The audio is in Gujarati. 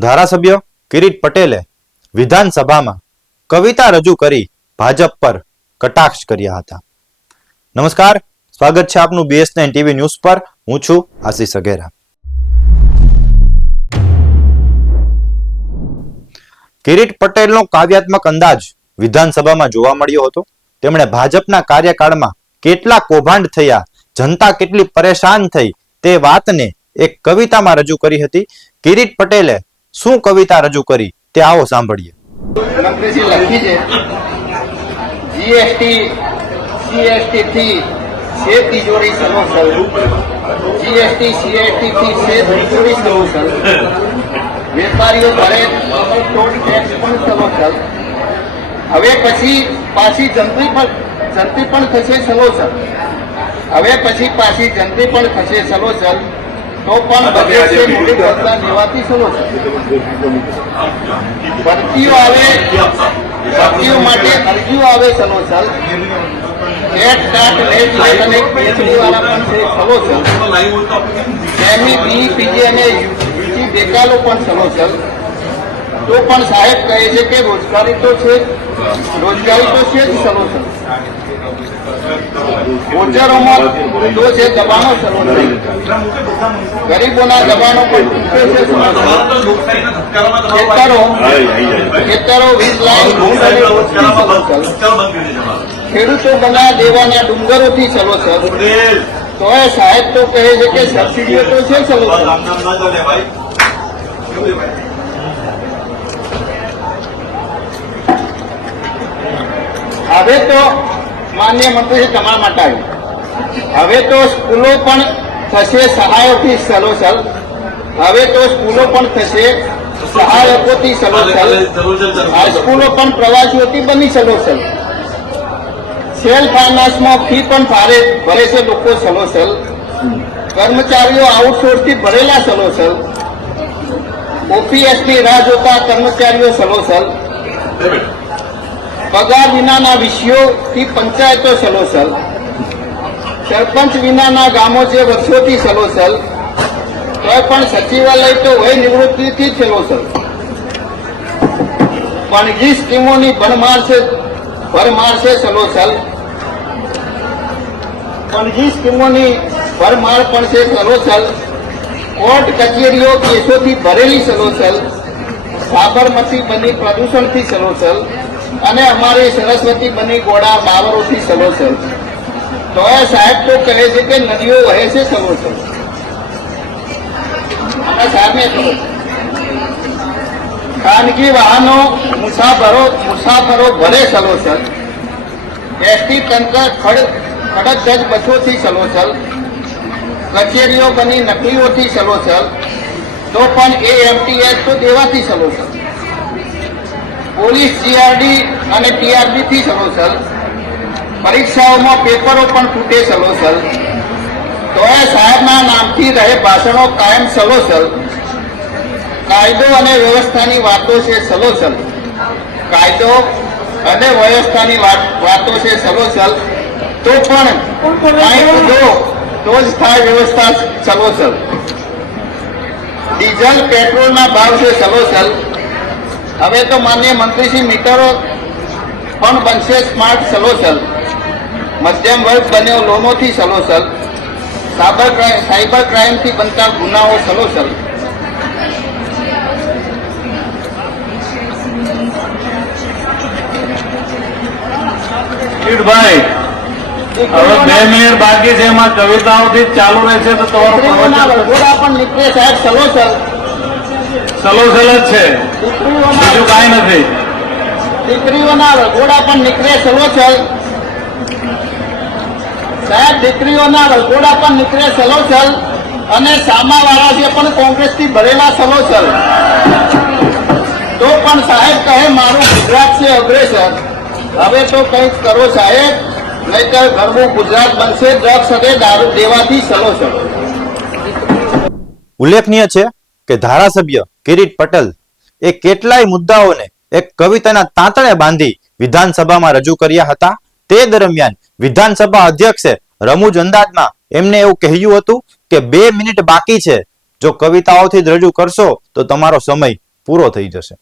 ધારાસભ્ય કિરીટ પટેલે વિધાનસભામાં કવિતા રજૂ કરી ભાજપ પર કટાક્ષ કર્યા હતા. નમસ્કાર, સ્વાગત છે આપનું BS9 ટીવી ન્યૂઝ પર. હું છું આશીષ અઘેરા. કિરીટ પટેલનો કાવ્યાત્મક અંદાજ વિધાનસભામાં જોવા મળ્યો હતો. તેમણે ભાજપના કાર્યકાળમાં કેટલા કૌભાંડ થયા, જનતા કેટલી પરેશાન થઈ તે વાતને એક કવિતામાં રજૂ કરી હતી. કિરીટ પટેલે શું કવિતા રજૂ કરી તે આવો સાંભળીએ. મંત્રીજી લખી છે, જીએસટી સીએસટી થી છે તિજોરી સલોસલ, જીએસટી સીએસટી થી છે તિજોરી સલોસલ, વેપારીઓ ભરે ટોલ ટેક્સ પણ સલોસલ, હવે પછી પાછી જંત્રી પણ થશે સલોસલ, હવે પછી પાછી જંત્રી પણ થશે સલોસલ, તો પણ બજેટ છે મોટી બદલા લેવાતી સલોસલ. ભરતીઓ માટે અરજીઓ આવે સલોસલ, નેટ ટાટ નેટ અને પીએચડી વાળા પણ છે સલોસલ, સેમી બી પીજી અને યુજી બેકાલો પણ સલોસલ. તો પણ સાહેબ કહે છે કે રોજગારી તો છે જ સલોસલ. ગોચરોમાં તો છે દબાણો સલોસલ, ગરીબોના દબાણો પણ તૂટે છે સલોસલ. ખેતરો 20 લાખ ભૂંડ અને રોજથી સલોસલ, ખેડૂતો બના દેવાના ડુંગરોથી સલોસલ. તો એ સાહેબ તો કહે છે કે સબસિડીઓ તો છે સલોસલ. હવે તો માન્ય મંત્રી તમારા માટે આવ્યું, હવે તો સ્કૂલો પણ થશે સહાયકથી સલોસલ, હવે તો સ્કૂલો પણ થશે સહાયકોથી સલોસલ, હાઈસ્કૂલો પણ પ્રવાસીઓથી બની સલોસલ, સેલ્ફ ફાઇનાન્સમાં ફી પણ ભરે છે લોકો સલોસલ, કર્મચારીઓ આઉટસોર્સથી ભરેલા સલોસલ, ઓપીએસની રાહ જોતા કર્મચારીઓ સલોસલ, પગાર વિનાના વિષયોથી પંચાયતો સલોસલ, સરપંચ વિનાના ગામો જે વર્ષોથી સલોસલ, તો પણ સચિવાલય તો વય નિવૃત્તિથી સલોસલ. પણજી સ્કીમોની ભરમાર છે સલોસલ, પણજી સ્કીમોની ભરમાર પણ છે સલોસલ, કોર્ટ કચેરીઓ કેસોથી ભરેલી સલોસલ, સાબરમતી બની પ્રદૂષણથી સલોસલ, અને અમારી સરસ્વતી બની ગોળા બાવરોથી સલોસલ. તો એ સાહેબ તો કહે છે કે નદીઓ વહે છે સલોસલ. અને સાહેબને ખાનગી વાહનો મુસાફરો ભરે સલોસલ, એસટી તંત્ર ખડક બસોથી સલોસલ, કચેરીઓ બની નકલીઓથી સલોસલ, તો પણ AMTS તો દેવાથી સલોસલ, પોલીસ GRD અને TRB થી સલોસલ, પરીક્ષાઓમાં પેપરો પણ તૂટે સલોસલ. તો એ સાહેબના નામથી રહે ભાષણો કાયમ સલોસલ. કાયદો અને વ્યવસ્થાની વાતો છે સલોસલ, કાયદો અને વ્યવસ્થાની વાતો છે સલોસલ, તો પણ તો જ થાય વ્યવસ્થા સલોસલ. ડીઝલ પેટ્રોલના ભાવ છે સલોસલ. હવે તો માન્ય મંત્રીશ્રી મીટરો પણ બનશે સ્માર્ટ સલોસલ, મધ્યમ વર્ગ બન્યો લોનોથી સલોસલ, સાયબર ક્રાઇમથી બનતા ગુનાઓ સલોસલ. ભાઈ હવે 2 મિનિટ બાકી છે, એમાં કવિતાઓથી ચાલુ રહેશે તો તમારું વરઘોડા પણ નીકળે સાહેબ સલોસલ. સલોસલ જ છે, બીજું કાંઈ નથી. દીકરીઓના વરઘોડા પણ નીકળે સલોસલ સાહેબ, દીકરીઓના વરઘોડા પણ નીકળે સલોસલ, અને સામાવાળા જે પણ કોંગ્રેસથી ભરેલા સલોસલ. તો પણ સાહેબ કહે મારું ગુજરાત છે અગ્રેસર. હવે તો કંઈક કરો સાહેબ, નહીતર ઘરનું ગુજરાત બનશે ડ્રગ્સ અને દારૂ દેવાથી સલોસલ. ઉલ્લેખનીય છે કે ધારાસભ્ય કિરીટ પટેલ એ કેટલાય મુદ્દાઓને એક કવિતાના તાંતણે બાંધી વિધાનસભામાં રજૂ કર્યા હતા. તે દરમિયાન વિધાનસભા અધ્યક્ષે રમૂજ અંદાજમાં એમને એવું કહ્યું હતું કે 2 મિનિટ બાકી છે, જો કવિતાઓથી જ રજૂ કરશો તો તમારો સમય પૂરો થઈ જશે.